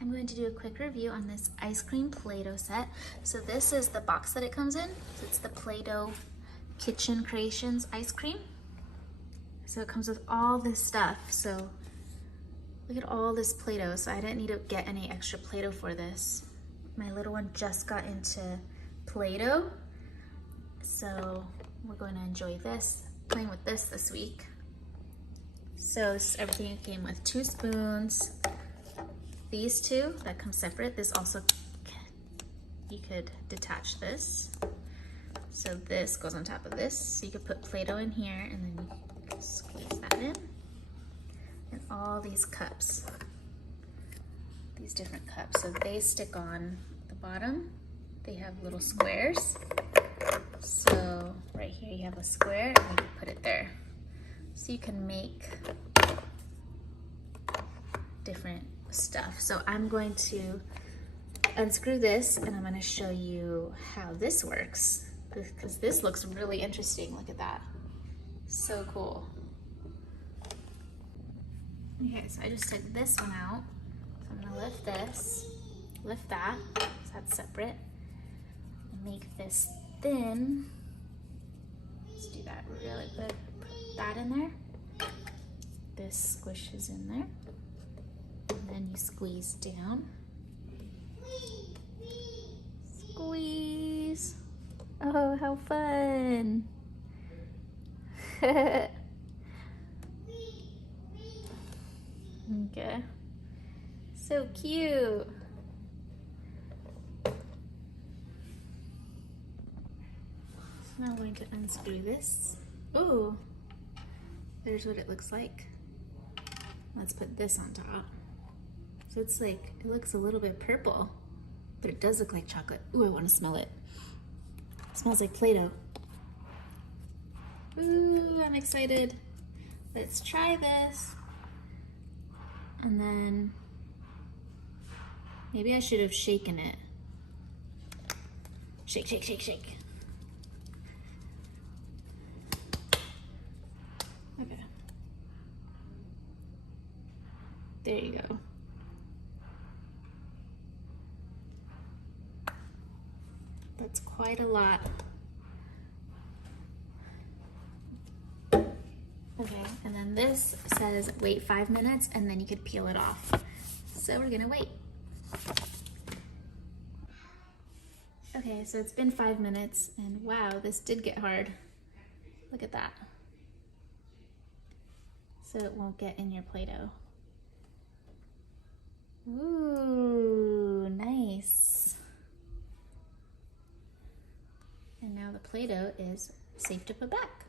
I'm going to do a quick review on this ice cream Play-Doh set. So this is the box that it comes in. So it's the Play-Doh Kitchen Creations ice cream. So it comes with all this stuff. So look at all this Play-Doh. So I didn't need to get any extra Play-Doh for this. My little one just got into Play-Doh. So we're going to enjoy this, playing with this week. So this is everything. It came with 2 spoons. These 2 that come separate. This also, you could detach this. So this goes on top of this. So you could put Play-Doh in here and then you can squeeze that in. And all these cups, these different cups. So they stick on the bottom. They have little squares. So right here you have a square and you can put it there. So you can make different stuff. So I'm going to unscrew this and I'm going to show you how this works, because this looks really interesting. Look at that. So cool. Okay, so I just took this one out. So I'm going to lift this, lift that, so that's separate. Make this thin. Let's do that really good. Put that in there. This squishes in there. And then you squeeze down. Squeeze. Oh, how fun. Okay. So cute. So now I'm going to unscrew this. Ooh, there's what it looks like. Let's put this on top. So it's like, it looks a little bit purple, but it does look like chocolate. Ooh, I want to smell it. It smells like Play-Doh. Ooh, I'm excited. Let's try this. And then maybe I should have shaken it. Shake, shake, shake, shake. Okay. There you go. That's quite a lot. Okay, and then this says wait 5 minutes and then you could peel it off. So we're gonna wait. Okay, so it's been 5 minutes and wow, this did get hard. Look at that. So it won't get in your Play-Doh. Ooh, nice. And now the Play-Doh is safe to put back.